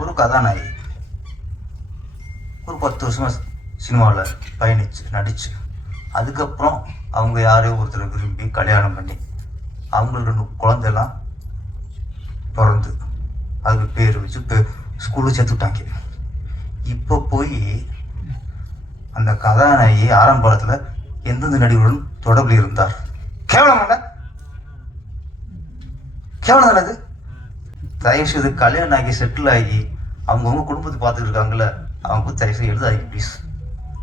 ஒரு கதாநாயகி ஒரு 10 வருஷமாக சினிமாவில் நடிச்சு அதுக்கப்புறம் அவங்க யாரையும் ஒருத்தரை விரும்பி கல்யாணம் பண்ணி அவங்களுக்கு 2 குழந்தைலாம் பிறந்து அதுக்கு பேர் வச்சு ஸ்கூலில் சேர்த்து விட்டாங்க. இப்போ போய் அந்த கதாநாயகி ஆரம்ப காலத்தில் எந்தெந்த நடிகருடன் தொடர்பில் இருந்தார். கேவலம் தானது. தயவு செய்து கல்யாணம் ஆகி செட்டில் ஆகி அவங்கவுங்க குடும்பத்தை பார்த்துட்டு இருக்காங்கல்ல, அவங்க தயவு செய்து எழுதாங்க ப்ளீஸ்,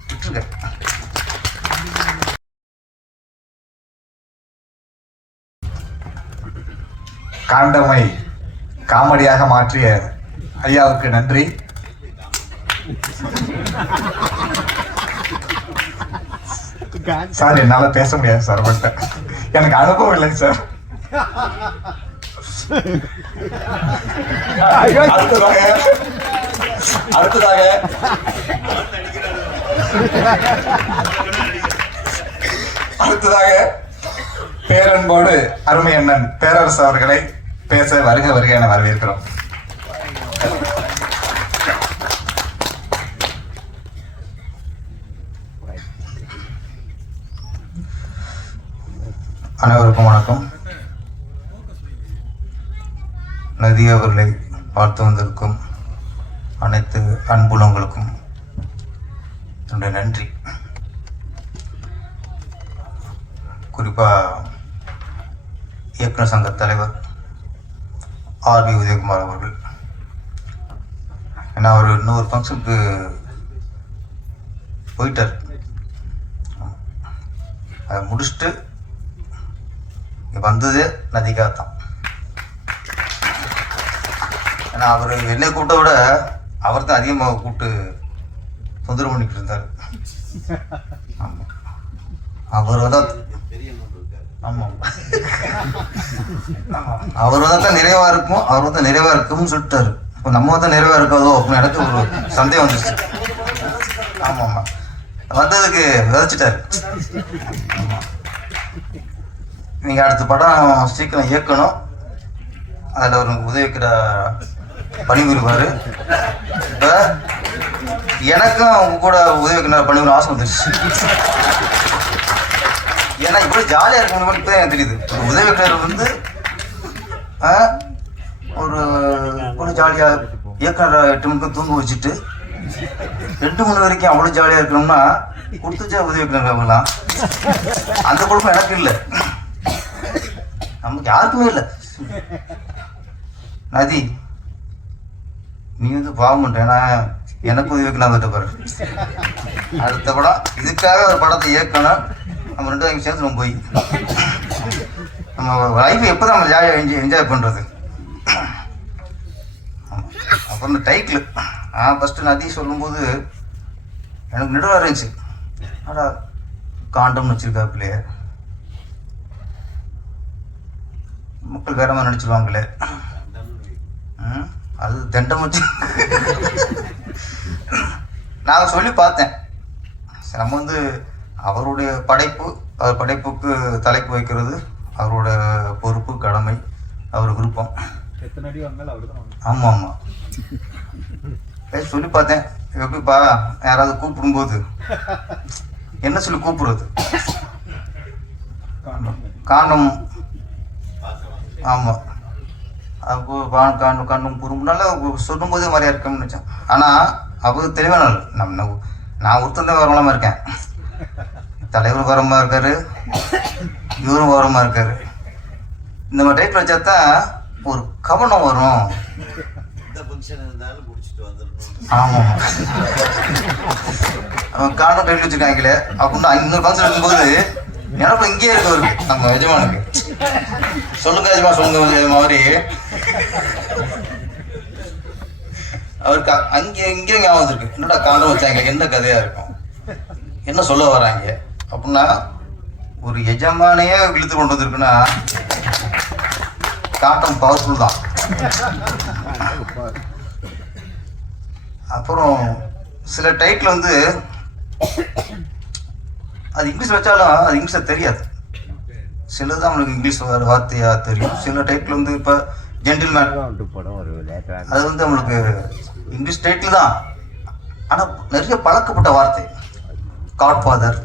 விட்டுருங்க. காண்டமை காமெடியாக மாற்றிய ஐயாவுக்கு நன்றி. சார், என்னால பேச முடியாது சார், பட் எனக்கு அனுபவம் இல்லைங்க சார். அடுத்ததாக பேரன்போடு அருமை அண்ணன் பேரரசு அவர்களை பேச வருக என வரவேற்கிறோம். அனைவருக்கும் வணக்கம். நதி அவர்களை பார்த்து வந்திருக்கும் அனைத்து அன்புலங்களுக்கும் என்னுடைய நன்றி. குறிப்பாக இயக்குனர் சங்க தலைவர் ஆர்வி உதயகுமார் அவர்கள், ஏன்னா அவர் இன்னொரு ஃபங்க்ஷனுக்கு போயிட்டார். அதை முடிச்சுட்டு வந்ததே நதிக்காக தான். ஏன்னா அவர் என்னை கூப்பிட்ட விட அவர் தான் அதிகமாக கூப்பிட்டு தொந்தரவு பண்ணிட்டு இருந்தார். ஆமாம், அவர் தான் ஆமாம் அவர் தான் நிறைவாக இருக்கும், அவர் தான் நிறைவாக இருக்கும்னு சொல்லிட்டாரு. இப்போ நம்ம தான் நிறைவாக இருக்காதோ அப்படின்னு எனக்கு ஒரு சந்தேகம் வந்துருச்சு. ஆமாம் ஆமாம், வந்ததுக்கு விதைச்சிட்டாரு. ஆமாம், நீங்கள் அடுத்த படம் சீக்கிரம் இயக்கணும், அதில் ஒரு உதவிக்கிற பணிபுரிவார். இப்போ எனக்கும் அவங்க கூட உதவிக்கிற பணிபுரி ஆசை வந்துருச்சு. ஏன்னா இவ்வளோ ஜாலியாக இருக்கணும் இப்போ தான் எனக்கு தெரியுது. உதவிக்கிற வந்து ஒரு ஜாலியாக இயக்குனர் 8 மணிக்கு தூங்க வச்சுட்டு 2 மணி வரைக்கும் அவ்வளோ ஜாலியாக இருக்கணும்னா கொடுத்துச்சா உதவிக்கிற அவங்களாம். அந்த குழப்பம் எனக்கு இல்லை, நமக்கு யாருக்குமே இல்லை. நதி, நீ வந்து பாவம் பண்ற, ஏன்னா எனக்கு உதவி வைக்கலாம் வந்துட்டு பாரு. அடுத்த படம் இதுக்காக ஒரு படத்தை இயக்கணும், நம்ம 2 பேரும் சேர்ந்து நம்ம போய் நம்ம லைஃப் எப்போ தான் நம்ம ஜாலியாக என்ஜாய் பண்ணுறது. அப்புறம் இந்த டைட்டில் ஃபஸ்ட்டு நதி சொல்லும்போது எனக்கு நெடுவாக இருந்துச்சு. ஆனால் காண்டம்னு வச்சுருக்காப்புலையே, மக்கள் வேற மாதிரி நடிச்சிருவாங்களே, அது தண்டம் வச்சு நான் சொல்லி பார்த்தேன். நம்ம வந்து அவருடைய படைப்பு, அவர் படைப்புக்கு தலைப்பு வைக்கிறது அவரோட பொறுப்பு, கடமை, அவர் விருப்பம். ஆமாம் ஆமாம், சொல்லி பார்த்தேன். எப்படிப்பா யாராவது கூப்பிடும்போது என்ன சொல்லி கூப்பிடுறது? காண்டம். ஆமாம், அப்போ காண்டம் பொறுப்புனால சொல்லும் போதே மாதிரியா இருக்கணும்னு நினச்சேன். ஆனால் அவர் தெளிவான நான் ஒருத்தந்தான் வரலாமா இருக்கேன். தலைவர் வரமாக இருக்காரு, இவரும் வரமாக இருக்காரு. இந்த மாதிரி டைப்பில் வச்சா தான் ஒரு கவனம் வரும். ஆமாம், அவன் காண்டம் டைட்டில் வச்சுருக்காங்களே அப்படின்னா இன்னொரு ஃபங்க்ஷன் இருக்கும்போது எனக்கு இங்கேயே இருக்கவருக்கு, நம்ம எஜமானுக்கு சொல்லுங்க எஜமா, சொல்லுங்க எஜமா மாதிரி அவருக்கு இங்கே ஞாபகம் வந்துருக்கு. என்னடா காண்டம் வச்சாங்க, என்ன கதையாக இருக்கும், என்ன சொல்ல வராங்க அப்படின்னா ஒரு எஜமானையே இழுத்து கொண்டு வந்திருக்குன்னா காண்டம் பவர்ஃபுல் தான். அப்புறம் சில டைட்டில் வந்து அது இங்கிலீஷ் வச்சாலும் அது இங்கிலீஷில் தெரியாது. சிலது தான் நம்மளுக்கு இங்கிலீஷ் வார்த்தையாக தெரியும். சில டைட்டில் வந்து இப்போ ஜென்டில்மேன். அது வந்து நம்மளுக்கு இங்கிலீஷ் டைட்டில் தான், ஆனால் நிறைய பழக்கப்பட்ட வார்த்தை. காட்ஃபாதர்,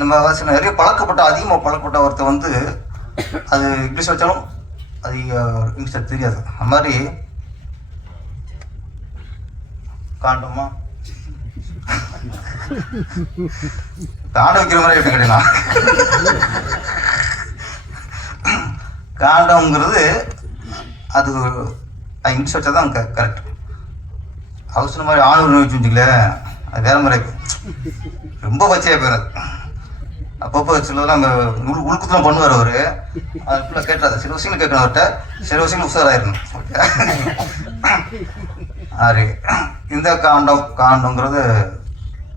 நம்ம நிறைய பழக்கப்பட்ட, அதிகமாக பழக்கப்பட்ட வார்த்தை வந்து அது இங்கிலீஷ் வச்சாலும் அது இங்கிலீஷ் தெரியாது. அந்த மாதிரி காண்டமா காண்ட வைக்கிற மாதிரி எப்படி கிடையாது. காண்டம்ங்கிறது அது இங்கிலீஷ் வச்சா தான் கரெக்ட். அவசர மாதிரி ஆணூர் வச்சுங்களேன், அது வேற மாதிரி ரொம்ப பச்சையாக போயிடாது. அப்பப்போ சிலதெல்லாம் உழுக்குலாம் பண்ணுவார் அவர். அது ஃபுல்லாக கேட்டாது, சில விஷயங்கள் கேட்கணும் அவர்கிட்ட, சில விஷயங்கள் உஷாராயிடணும். சரி, இந்த காண்டங்கிறது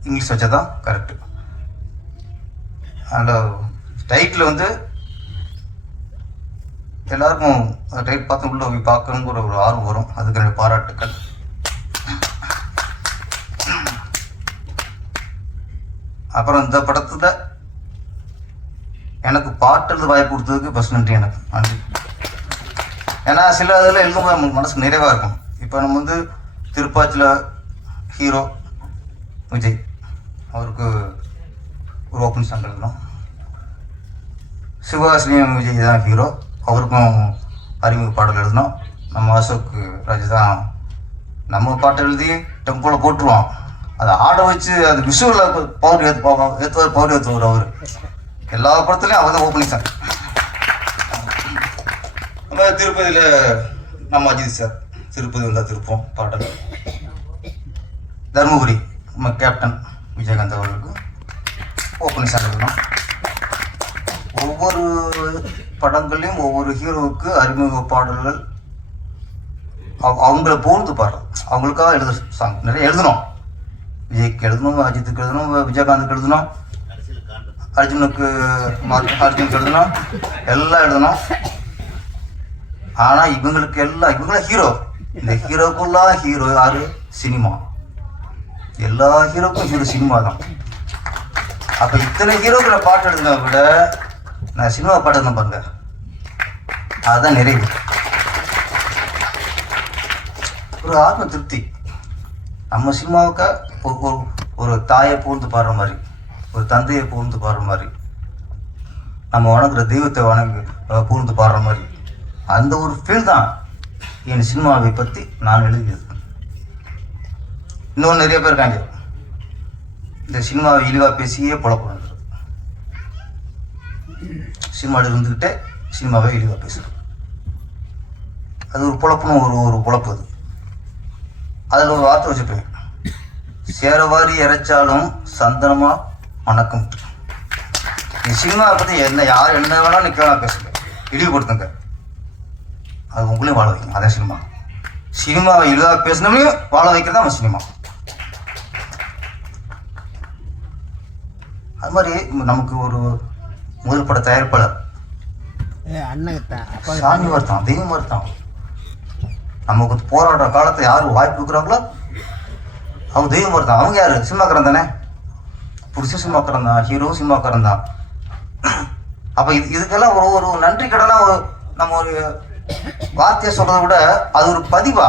இங்கிலீஷ் வச்சா தான் கரெக்டு. அந்த டைட்டில் வந்து எல்லாருக்கும் டைட் பார்த்து உள்ள போய் பார்க்கணுங்கிற ஒரு ஆர்வம் வரும். அதுக்கு என்னுடைய பாராட்டுக்கள். அப்புறம் இந்த படத்தில் எனக்கு பாட்டு எழுத வாய்ப்பு கொடுத்ததுக்கு ஃபர்ஸ்ட் நன்றி, எனக்கு நன்றி. ஏன்னா சில இதில் எழுதும்போது நமக்கு மனசுக்கு நிறைவாக இருக்கும். இப்போ நம்ம வந்து திருப்பாச்சியில் ஹீரோ விஜய், அவருக்கு ஒரு ஓப்பன் சாங் எழுதணும். சிவகாசினியம் விஜய் தான் ஹீரோ, அவருக்கும் அறிமுக பாடல் எழுதணும். நம்ம அசோக் ராஜ் தான் நம்ம பாட்டு எழுதி டெம்போவில் போட்டுருவோம். அதை ஆட வச்சு அது விஷுவலில் பவர் ஏற்றுவார், பவர் ஏற்றுவார். அவர் எல்லா படத்துலையும் அவர் தான் ஓப்பனிங் சார். நம்ம திருப்பதியில் நம்ம அஜித் சார், திருப்பதி வந்தால் திருப்போம் பாடல். தருமபுரி நம்ம கேப்டன் விஜயகாந்த் அவர்களுக்கு ஓப்பனிங் சார் எழுதணும். ஒவ்வொரு படங்கள்லையும் ஒவ்வொரு ஹீரோவுக்கு அறிமுக பாடல்கள் அவங்கள போர்ந்து பாடுறோம். அவங்களுக்காக எழுத சாங் நிறைய எழுதணும். விஜய்க்கு எழுதணும், அஜித்துக்கு எழுதணும், விஜயகாந்துக்கு எழுதணும், அர்ஜுனுக்கு எழுதணும், எல்லாம் எழுதணும். ஆனால் இவங்களாம் ஹீரோ. இந்த ஹீரோக்குள்ளாம் ஹீரோ யாரு? சினிமா. எல்லா ஹீரோக்கும் ஹீரோ சினிமா தான். அப்போ இத்தனை ஹீரோக்களை பாட்டு எழுதுனா விட நான் சினிமா பாட்டு எழுதுன பாருங்க, அதுதான் நிறைவு. ஒரு ஆத்ம திருப்தி. நம்ம சினிமாவுக்கு ஒரு தாயை பூர்ந்து பாடுற மாதிரி, ஒரு தந்தையை பூர்ந்து பாடுற மாதிரி, நம்ம வணங்குற தெய்வத்தை பூர்ந்து பாடுற மாதிரி, அந்த ஒரு ஃபீல் தான் என் சினிமாவை பற்றி நான் எழுதியது. இன்னொன்று நிறைய பேர் இருக்காங்க இந்த சினிமாவை இழிவாக பேசியே பொழப்பு. சினிமாவில் இருந்துக்கிட்டே சினிமாவை இழிவாக பேசுகிறோம். அது ஒரு பொழப்புன்னு ஒரு பொழப்பு. அது அதில் ஒரு வார்த்தை வச்சுப்பேன், சேரவாரி இறைச்சாலும் சந்தனமா வணக்கம். நீ சினிமாவை பற்றி யார் என்ன வேணாலும் நிற்கலாம் பேசுங்க, இழிவுபடுத்துங்க, அது உங்களையும் வாழ வைக்கும். அதான் சினிமா. சினிமாவை இழிவாக பேசினோம்லையும் வாழ வைக்கிறது தான் நம்ம சினிமா. அது மாதிரி நமக்கு ஒரு முதல் பட தயாரிப்பாளர் சாமி வருத்தான், தெய்வம் வருத்தான். நமக்கு போராடுற காலத்தை யாரும் வாய்ப்பு கொடுக்குறாங்களோ அவங்க தெய்வம் வருத்தான். அவங்க யாரு? சினிமாக்காரன் தானே, புருஷ சினிமாக்காரன் தான், ஹீரோ சினிமாக்காரன் தான். அப்போ இதுக்கெல்லாம் ஒரு நன்றி கடனாக நம்ம ஒரு வார்த்தையை சொல்றதை விட அது ஒரு பதிவா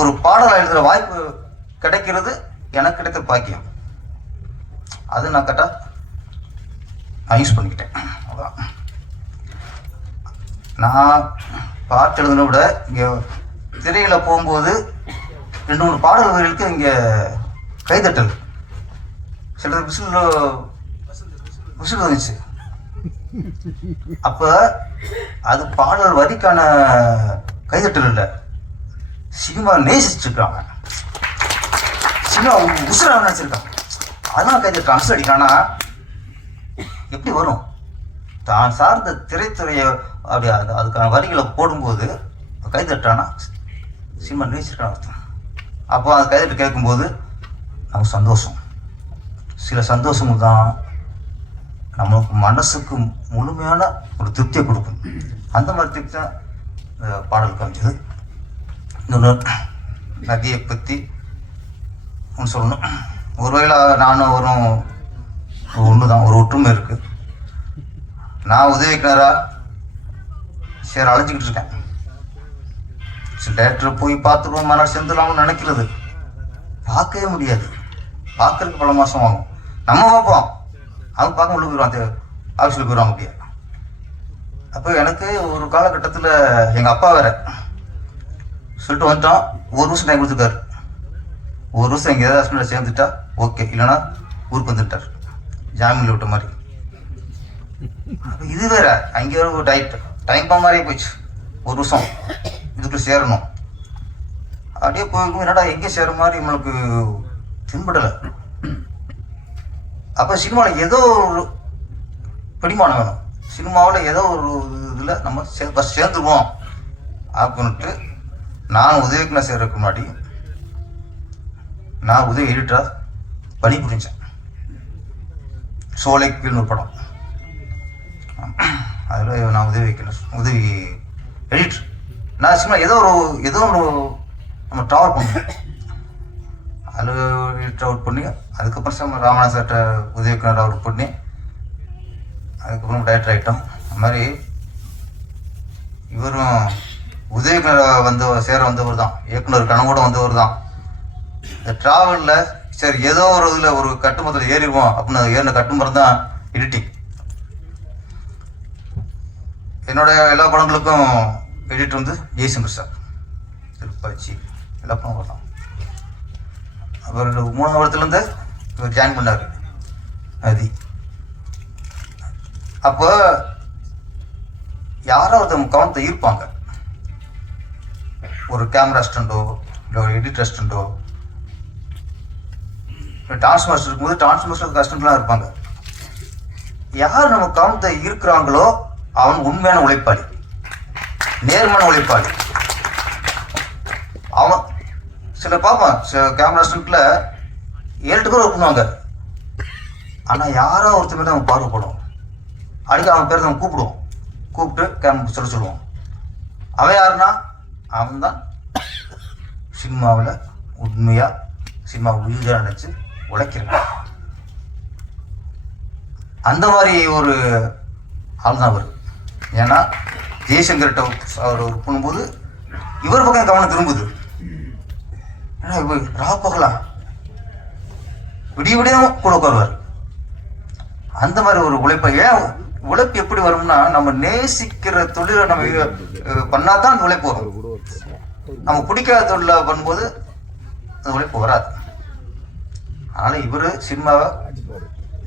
ஒரு பாடலை எழுதுகிற வாய்ப்பு கிடைக்கிறது எனக்கு கிடைத்த பாக்கியம். அது நான் நான் யூஸ் பண்ணிக்கிட்டேன். அவ்வளோதான். நான் பாட்டு எழுதுன விட இங்கே திரையில் போகும்போது 2-3 பாடல் வரிகளுக்கு இங்கே கைதட்டல், சில விசில் வந்துச்சு. அப்போ அது பாடல் வரிக்கான கைதட்டல் இல்லை, சினிமா நேசிச்சிருக்காங்க, சினிமா உசுரா நினைச்சிருக்காங்க, அதெல்லாம் கைதட்டல் அனுசு அடிக்கானா எப்படி வரும்? தான் சார்ந்த திரைத்துறையை அப்படி அதுக்கான வரிகளை போடும்போது கைதட்டானா சினிமா நேசிச்சிருக்கான அர்த்தம். அப்போ அது கைதட்டு கேட்கும்போது நமக்கு சந்தோஷம். சில சந்தோஷமும் தான் நமக்கு மனசுக்கு முழுமையான ஒரு திருப்தியை கொடுக்கும். அந்த மாதிரி திருப்தி தான் பாடல் காமிச்சது. இன்னொன்று நதியை பற்றி ஒன்று சொல்லணும். ஒருவேளை நானும் அவரும் ஒன்று தான், ஒரு ஒற்றுமை இருக்குது. நான் உதவிக்கினாரா சரி அழைச்சிக்கிட்டு இருக்கேன், சில டேரக்டர் போய் பார்த்துருவோம் மறுநாள் சேர்ந்துடலாம்னு நினைக்கிறது பார்க்கவே முடியாது. பார்க்கறதுக்கு பல மாதம் ஆகும். நம்ம பார்ப்போம், அவங்க பார்க்க உள்ள போயிடுவான், ஆஃபீஸில் போயிடுவாங்க அப்படியே. அப்போ எனக்கு ஒரு காலகட்டத்தில் எங்கள் அப்பா வேற சொல்லிட்டு வந்துட்டோம், 1 வருஷம் டைம் கொடுத்துருக்காரு. 1 வருஷம் எங்கள் ஏதாவது ஹாஸ்பிட்டலில் சேர்ந்துட்டா ஓகே, இல்லைன்னா ஊருக்கு வந்துட்டார், ஜாமீனில் விட்ட மாதிரி. அப்போ இது வேற அங்கே ஒரு டைம் பா மாதிரியே போயிடுச்சு. 1 வருஷம் இதுக்குள்ள சேரணும் அப்படியே போயிருக்கும். என்னடா எங்கே சேர மாதிரி நம்மளுக்கு தின்படலை. அப்போ சினிமாவில் ஏதோ ஒரு பிடிமானம் வேணும், சினிமாவில் ஏதோ ஒரு இதில் நம்ம ஃபஸ்ட் சேர்ந்துருவோம் அப்படின்ட்டு. நான் உதவிக்குன்னா சேர்றதுக்கு முன்னாடி நான் உதவி எடிட்டராக பணி புரிஞ்சேன். சோலைக்குன்னு ஒரு படம், அதில் நான் உதவி எடிட்டர். நான் சினிமா ஏதோ ஒரு நம்ம ட்ராவல் பண்ணுவோம், அதில் ட்ராவல் பண்ணி அதுக்கப்புறம் ராமநாத சார்கிட்ட உதவிக்குனராக ஒர்க் பண்ணி அதுக்கப்புறம் டைரக்டர் ஆகிட்டோம். அது மாதிரி இவரும் உதவிக்குனராக சேர வந்தவர் தான், இயக்குனர் கனவோட வந்தவர் தான். இந்த ட்ராவலில் சரி ஏதோ ஒரு இதில் ஒரு கட்டுமரத்தில் ஏறிடுவோம் அப்படின்னு ஏறின கட்டுமரம் தான் எடிட்டிங். என்னோட எல்லா படங்களுக்கும் எடிட்டர் வந்து ஜெய்சங்கர் சார், திருப்பாச்சி எல்லா படம் தான். அப்புறம் 3ஆம் படத்துலேருந்து இவர் ஜாயின் பண்ணார் அது. அப்போ யாரோ ஒருத்தவங்க கவனத்தை ஈர்ப்பாங்க, ஒரு கேமரா அசிஸ்டண்டோ இல்லை ஒரு எடிட்டர் அசிஸ்டண்டோ, டான்ஸ் மாஸ்டர் இருக்கும்போது டான்ஸ் மாஸ்டர் அசிஸ்டண்ட்லாம் இருப்பாங்க. யார் நம்ம கவனத்தை ஈர்க்கிறாங்களோ அவன் உண்மையான உழைப்பாளி, நேர்மையான உழைப்பாளி. அவன் சில பார்ப்பான், கேமரா அசிஸ்டண்ட்ல 7 பேர் ஒர்க் பண்ணுவாங்க, ஆனால் யாரோ ஒருத்தர் மேலே அவன் பார்வைப்படும். அடிக்க அவன் பேர் நம்ம கூப்பிட்டு கேமரா சொல்லுவோம். அவன் யாருன்னா அவன் தான் சினிமாவில் உண்மையாக சினிமா உயிராக நினச்சி உழைக்கிறான். அந்த மாதிரி ஒரு ஆள் தான் அவர். ஏன்னா ஜெய்சங்கர்கிட்ட அவர் ஒர்க் பண்ணும்போது இவர் பக்கம் கவனம் திரும்புது. ஏன்னா இவர் ராப்பகலா விடிய கூட உட்காருவார். அந்த மாதிரி ஒரு உழைப்பை, ஏன் உழைப்பு எப்படி வரும்னா நம்ம நேசிக்கிற தொழிலை நம்ம பண்ணாதான் அந்த உழைப்பு வரும். நம்ம பிடிக்காத தொழிலை பண்ணும்போது அந்த உழைப்பு வராது. அதனால இவர் சினிமாவை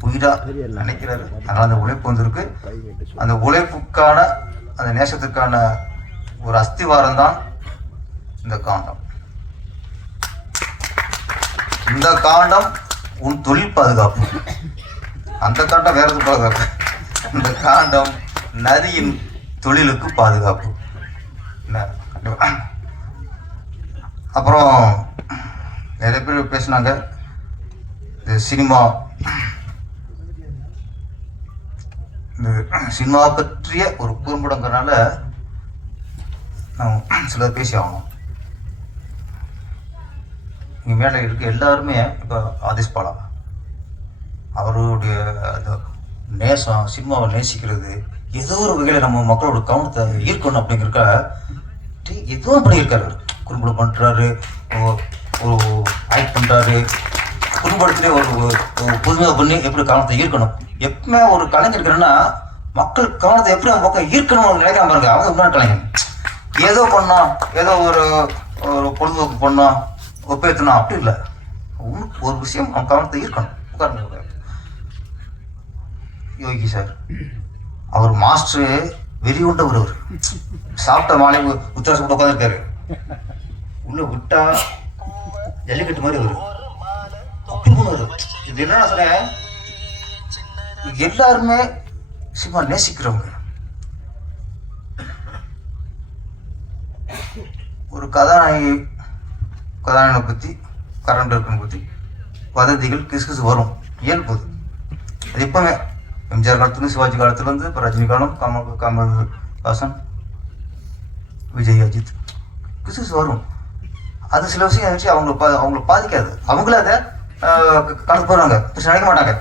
உயிரா நினைக்கிறாரு. அதனால அந்த உழைப்பு வந்திருக்கு. அந்த உழைப்புக்கான அந்த நேசத்துக்கான ஒரு அஸ்திவாரம் தான் இந்த காண்டம். இந்த காண்டம் உன் தொழில் பாதுகாப்பு, அந்த காண்டம் வேற எது பாதுகாப்பு. இந்த காண்டம் நரியின் தொழிலுக்கு பாதுகாப்பு. அப்புறம் நிறைய பேர் பேசினாங்க சினிமா பற்றிய ஒரு குறும்படங்கிறனால நான் சிலர் பேசி ஆகணும். இங்கே மேலே இருக்க எல்லாருமே இப்போ ஆதிஷ் பாலா அவருடைய அந்த நேசம், சினிமாவை நேசிக்கிறது, ஏதோ ஒரு வகையில் நம்ம மக்களோட கவனத்தை ஈர்க்கணும் அப்படிங்கிறக்க எதுவும் பண்ணியிருக்காரு. குறும்படம் பண்ணுறாரு, ஒரு ஆக்ட் பண்ணுறாரு, குறும்படத்திலே ஒரு புதுமையாக பண்ணி எப்படி கவனத்தை ஈர்க்கணும். எப்பவுமே ஒரு கலைஞர் இருக்கிறன்னா மக்கள் கவனத்தை எப்படி அவங்க பக்கம் ஈர்க்கணும்னு நினைக்காம பாருங்க. அவங்க உண்மையான கலைஞர். ஏதோ பண்ணோம், ஏதோ ஒரு பொழுதுபோக்கு பண்ணோம், ஒப்பேற்றணும் அப்படி இல்லை. ஒரு விஷயம் அவன் கவனத்தை ஈர்க்கணும். உட்கார்ந்து யோகி சார் அவர் மாஸ்டரு வெறி உண்டவர். அவர் சாப்பிட்ட மாலை உத்தரவாசம் கூட உட்காந்துருக்காரு. உள்ள விட்டா ஜல்லிக்கட்டு மாதிரி வரும். அப்படி போனாரு. இது என்ன சொன்னேன், எல்லாருமே சினிமா நேசிக்கிறவங்க. ஒரு கதாநாயகனை பற்றி கரண்ட் இருக்கனை பற்றி வதந்திகள் கிசுகிசு வரும், இயல்பு. அது எப்பவுமே எம்ஜிஆர் காலத்துலேருந்து சிவாஜி காலத்துலேருந்து இப்போ ரஜினி காலம், கமல்ஹாசன், விஜய், அஜித் கிசுகிசு வரும். அது சில விஷயம் வச்சு அவங்கள பாதிக்காது. அவங்களே அதை கடந்து போகிறாங்க, நினைக்க மாட்டாங்க.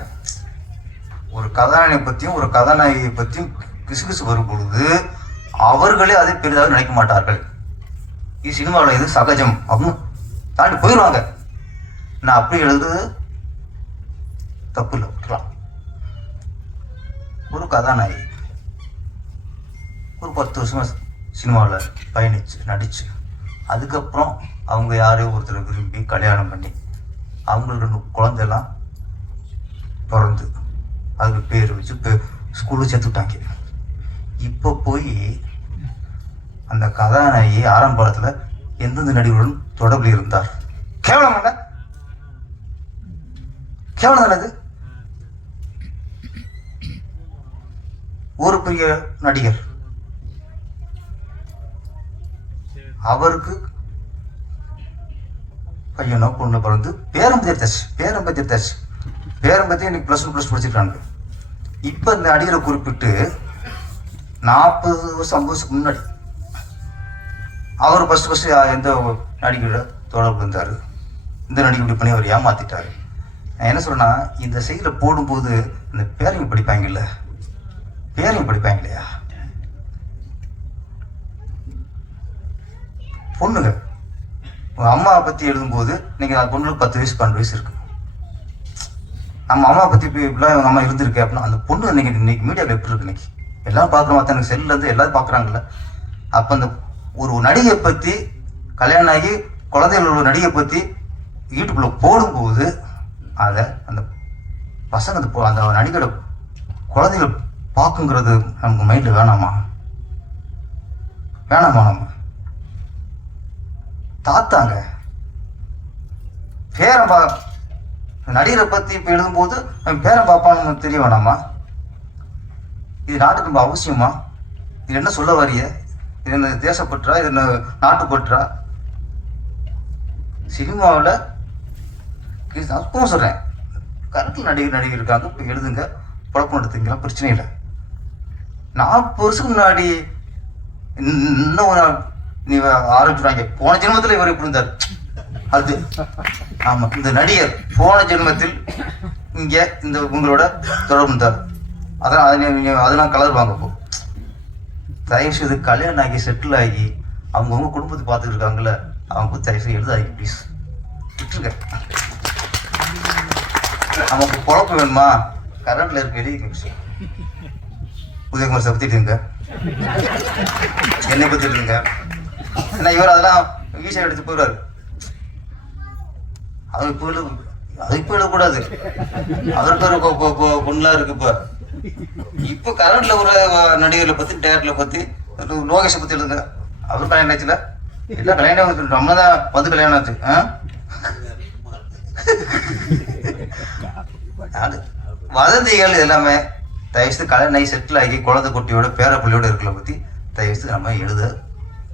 ஒரு கதாநாயகனை பற்றியும் ஒரு கதாநாயகியை பற்றியும் கிசுகிசு வரும் பொழுது அவர்களே அதை பெரிதாக நினைக்க மாட்டார்கள். இது சினிமாவில் இது சகஜம் அப்படின்னு தாண்டி போயிடுவாங்க. நான் அப்படி எழுதுறது தப்பு இல்லை, விட்டுலாம். ஒரு கதாநாயகி ஒரு 10 வருஷமா சினிமாவில் பயணிச்சு நடிச்சு அதுக்கப்புறம் அவங்க யாரையோ ஒருத்தரை விரும்பி கல்யாணம் பண்ணி அவங்களுக்கு குழந்தைலாம் பிறந்து அதுக்கு பேர் வச்சு ஸ்கூலில் சேர்த்து விட்டாங்க. இப்போ போய் அந்த கதாநாயகி ஆரம்ப காலத்தில் எந்தெந்த நடிகர்களுடன் தொடர்பில் இருந்தார்? கேவலம் இல்லை, கேவலம் தானது. ஒரு பெரிய நடிகர் அவருக்கு பையனோ பொண்ணு பிறந்து பேரம்பத்தி எடுத்தாச்சு. பேரம்பத்தி இன்னைக்கு +1 படிச்சிருக்காங்க. இப்போ இந்த நடிகரை குறிப்பிட்டு 40 வருஷம் 50 வருஷத்துக்கு முன்னாடி அவர் ஃபர்ஸ்ட் எந்த நடிகரோட தொடர்பு இருந்தார், இந்த நடிகை இப்படி பண்ணி அவர் ஏமாத்திட்டாரு. நான் என்ன சொல்றேன்னா, இந்த செயலில் போடும்போது இந்த பேரையும் படிப்பாங்க இல்லையா பொண்ணுங்க. உங்க அம்மாவை பற்றி எழுதும்போது நீங்கள் அந்த பொண்ணுக்கு 10 வயசு 12 வயசு இருக்கு. நம்ம அம்மா பற்றி இப்படிலாம் எங்கள் அம்மா இருந்திருக்கு அப்படின்னா அந்த பொண்ணு இன்னைக்கு மீடியாவில் எப்படி இருக்கு? இன்னைக்கு எல்லாம் பார்க்குற மாதிரி எனக்கு செல்லேருந்து எல்லாரும் பார்க்குறாங்கல்ல. அப்போ அந்த ஒரு நடிகை பற்றி கல்யாணம் ஆகி குழந்தைகள் உள்ள நடிகை பற்றி யூடியூப்ல போடும்போது அதை அந்த பசங்க அந்த நடிகரோட குழந்தைகள் பார்க்குங்கிறது நமக்கு மைண்டில் வேணாமா? நம்ம தாத்தாங்க பேரன் நடிகரை பற்றி இப்போ எழுதும்போது பேரன் பாப்பான்னு தெரிய வேணாமா? இது நாட்டுக்கு ரொம்ப அவசியமா? இது என்ன சொல்ல வரிய? இது என்ன தேசப்பற்றா? இது என்ன நாட்டுப்பற்றா? சினிமாவில் அப்பவும் சொல்கிறேன், கரெக்டில் நடிகர் இருக்காங்க, இப்போ எழுதுங்க, குழப்பம் எடுத்துக்கலாம், பிரச்சனை இல்லை. 40 வருஷத்துக்கு முன்னாடி இன்னும் நீ ஆரம்பிச்சுடுவாங்க, போன ஜென்மத்தில் இவர் எப்படி இருந்தார் அது. ஆமாம், இந்த நடிகர் போன ஜென்மத்தில் இங்கே இந்த உங்களோட தொடர்பு இருந்தார், அதெல்லாம் கலருவாங்க. இப்போ தயவுசெய்து கல்யாணம் ஆகி செட்டில் ஆகி அவங்கவுங்க குடும்பத்தை பார்த்துட்டு இருக்காங்கல்ல, அவங்க தயவுசெய்து எழுதாகி ப்ளீஸ் விட்டுருங்க. நமக்கு குழப்பம் வேணுமா? கரண்ட்ல இருக்க எழுதிக்க. உதயகுமார் சார் பற்றிட்டுங்க, என்னை பற்றிட்டுங்க. ஏன்னா இவர் அதெல்லாம் ஈஸியாக எடுத்து போயிடுவார். அது இப்போ எழுதக்கூடாது. அவருக்கு ஒரு பொண்ணுலாம் இருக்கு. இப்போ கரண்ட்ல ஒரு நடிகர்களை பற்றி டேரக்டர்களை பற்றி லோகேஷை பற்றி எழுதுங்க. அவர் கல்யாணம் ஆச்சுல, எல்லாம் கல்யாணம் ஆகுது, நம்ம தான் வந்து கல்யாணம் ஆச்சு. வதந்திகள் எல்லாமே தயவுசெய்து கல்யாணம் ஆகி செட்டில் ஆகி குழந்தை குட்டியோட பேரப்பிள்ளையோட இருக்கிற பற்றி தயவுசெய்து நம்ம எழுத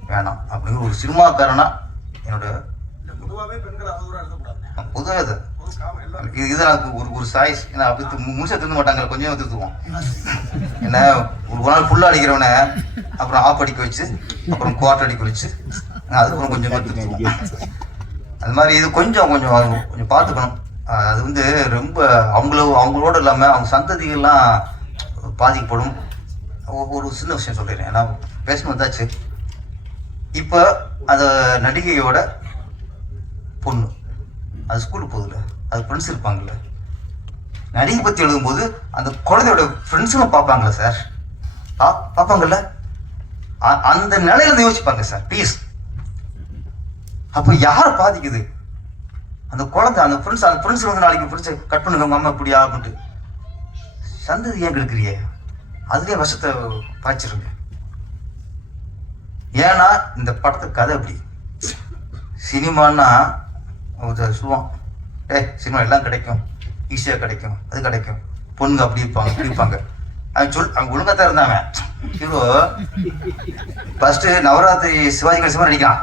வேணாம் அப்படிங்கிற ஒரு சினிமாக்காரனா என்னோட பொதுவாக இது ஒரு சாய்ஸ். ஏன்னா அப்படி முழுசாக திருந்த மாட்டாங்க, கொஞ்சம் திருத்துவோம். ஏன்னா ஒரு நாள் ஃபுல்லாக அடிக்கிறவனை அப்புறம் ஆஃப் அடிக்க வச்சு அப்புறம் குவார்டர் அடிக்க வச்சு அதுக்கப்புறம் கொஞ்சம் திருத்துவோம். அது மாதிரி இது கொஞ்சம் பார்த்துக்கணும். அது வந்து ரொம்ப அவங்களோட இல்லாமல் அவங்க சந்ததிகள்லாம் பாதிக்கப்படும். ஒரு சின்ன விஷயம் சொல்லிடுறேன், ஏன்னா பேசணும் வந்தாச்சு. இப்போ அந்த நடிகையோட பொண்ணு அது ஸ்கூலுக்கு போகுதுல்ல, அது ஃப்ரெண்ட்ஸ் இருப்பாங்கல்ல, நடிகை பற்றி எழுதும்போது அந்த குழந்தையோட ஃப்ரெண்ட்ஸும் பார்ப்பாங்களே சார், பார்ப்பாங்கல்ல, அந்த நிலையில யோசிப்பாங்க சார் ப்ளீஸ். அப்போ யாரை பாதிக்குது? அந்த குழந்தை, அந்த ஃப்ரெண்ட்ஸ் வந்து நாளைக்கு ஃப்ரெண்ட்ஸை கட் பண்ணுங்க உங்க அம்மா இப்படியா அப்படின்ட்டு சந்ததி ஏன் கெடுக்கிறியே? அதுலேயே விஷத்தை பாய்ச்சிருங்க. ஏன்னா இந்த படத்துக்கு கதை அப்படி. சினிமான்னா சொல்லுவான், சினிமா எல்லாம் கிடைக்கும், ஈஸியாக கிடைக்கும், அது கிடைக்கும், பொண்ணுங்க அப்படி இருப்பாங்க இப்படி இருப்பாங்க. அவங்க ஒழுங்கா தான் இருந்தாங்க. ஹீரோ ஃபர்ஸ்ட் நவராத்திரி சிவாஜி கணேசன் நடிக்கிறான்.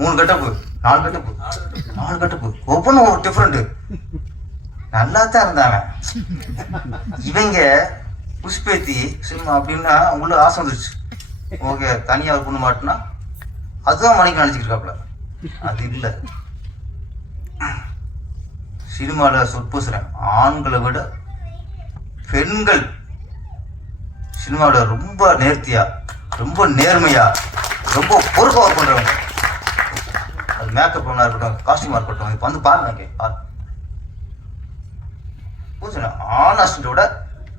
3 கட்டப்பு 4 கட்டப்பு ஒவ்வொன்றும் ஒரு டிஃப்ரெண்ட். நல்லா தான் இருந்தாங்க. இவங்க புஷ்பேத்தி சினிமா அப்படின்னா அவங்களுக்கு ஆசை வந்துருச்சு. ஓகே, தனியாக ஒரு பொண்ணு மாட்டினா அதுதான் மணிக்கு நினச்சிக்கிட்டு இருக்காப்புல. அது இல்லை. சினிமாவில் சொற்புசுறேன், ஆண்களை விட பெண்கள் சினிமாவில் ரொம்ப நேர்த்தியா, ரொம்ப நேர்மையா, ரொம்ப பொறுப்பாக ஒர்க் பண்ணுறவங்க. அது மேக்கப் பண்ணா இருக்கட்டும், காஸ்டியூமாக இருக்கட்டும், இப்போ வந்து பாருங்க இங்கே புரிஞ்சுங்க. ஆண் அசிஸ்டண்ட்டை விட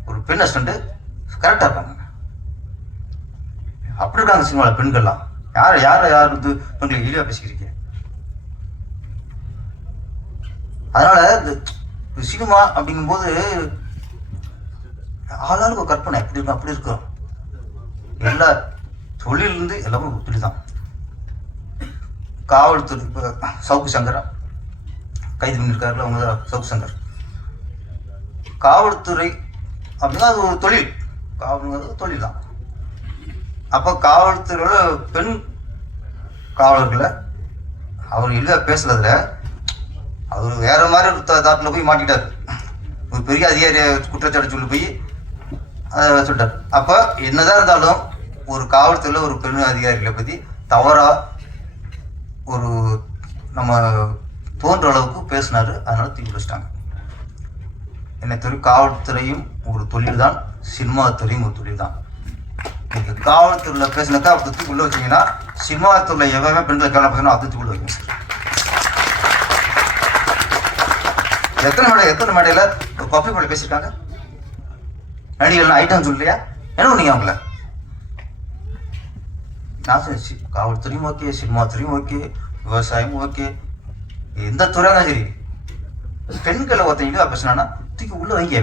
ஒரு பெண் அசிஸ்டண்ட்டு கரெக்டாக இருக்காங்க. அப்படி இருக்காங்க சினிமாவில் பெண்கள்லாம். யார் வந்து பெண்களுக்கு இழிவாக பேசிக்கிறீங்க? அதனால இந்த சினிமா அப்படிங்கும்போது ஆளாளுக்கு கற்பனை எப்படி இருக்கும் அப்படி இருக்கும். எல்லா தொழிலிருந்து எல்லாமே தொழில் தான். காவல்துறை இப்போ சவுக்கு சங்கரா கைது பண்ணியிருக்காருல, அவங்க சவுக்கு சங்கர். காவல்துறை அப்படின்னா அது ஒரு தொழில், காவல்ங்கிறது தொழில் தான். அப்போ காவல்துறையோட பெண் காவலர்களை அவர் இல்லை பேசுறதுல அவர் வேற மாதிரி ஒரு தாட்டில் போய் மாட்டிட்டார். ஒரு பெரிய அதிகாரியை குற்றச்சாட்டு சொல்லி போய் அதை சொல்லிட்டார். அப்போ என்னதான் இருந்தாலும் ஒரு காவல்துறையில் ஒரு பெண் அதிகாரிகளை பற்றி தவறாக ஒரு நம்ம தோன்ற அளவுக்கு பேசினார். அதனால தூக்கி வச்சிட்டாங்க. என்னை காவல்துறையும் ஒரு தொழில் தான், சினிமா துறையும் ஒரு தொழில் தான். நீங்கள் காவல்துறையில் பேசினாக்கா அப்படி தூக்கி உள்ள வச்சிங்கன்னா, சினிமா துறையில் எவ்வளோ பெண்களை கேள்வி பேசணும் அதை தூக்கி உள்ள வைக்கணும். எத்தனை மேடையில் பப்ளிக் மேடை பேசியிருக்காங்க. நடிகர்கள் ஐட்டம் சொல்லலையா? என்ன பண்ணீங்க அவங்கள? நான் சொல்லி காவல்துறையும் ஓகே, சினிமா துறையும் ஓகே, விவசாயம் ஓகே, எந்த துறையா சரி, பெண்களை ஒருத்தங்க பேசினா தூக்கி உள்ள வைக்க.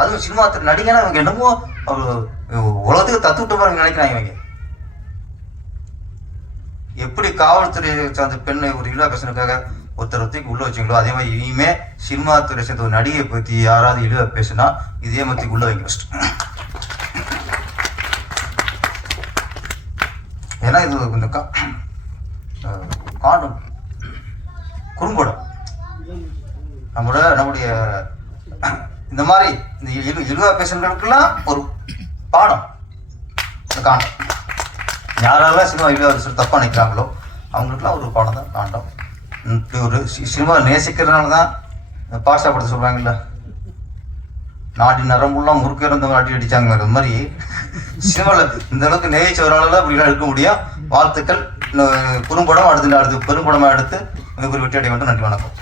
அதுவும் சினிமா துறை நடிகனா இவங்க என்னமோ உலகத்துக்கு தத்துவிட்டு பாருங்க நினைக்கிறாங்க. இவங்க எப்படி காவல்துறை சார்ந்த பெண்ணை ஒரு இழிவா பேசுனதுக்காக ஒருத்தர் தூக்கி உள்ள வச்சிங்களோ, அதே மாதிரி இனிமே சினிமா துறை சேர்ந்த ஒரு நடிகை பற்றி யாராவது இழிவா பேசுனா இதே மாதிரி உள்ள வைக்க ஃபஸ்ட். ஏன்னா இது இந்த காண்டம் குறும்படம் நம்முடைய இந்த மாதிரி இந்த இழிவா பேசுறவங்களுக்கெல்லாம் ஒரு பாடம். இந்த காண்டம் யாரெல்லாம் சினிமா இழிவா தப்பா நினைக்கிறாங்களோ அவங்களுக்குலாம் ஒரு பாடம் தான் காண்டம். ஒரு சினிமா நேசிக்கிறதுனால தான் பாஷா படத்தை சொல்கிறாங்கல்ல, நாட்டின் நரம்புலாம் முறுக்கு இருந்தவங்க அடிச்சாங்க. அது மாதிரி சினிமாவில் இந்த அளவுக்கு நேசிச்சவரால் அப்படிலாம் எடுக்க முடியும். வாழ்த்துக்கள். குறும்படம் அடுத்து பெரும்படமாக எடுத்து மிகப்பெரிய வெற்றி அடைய வேண்டும். நன்றி, வணக்கம்.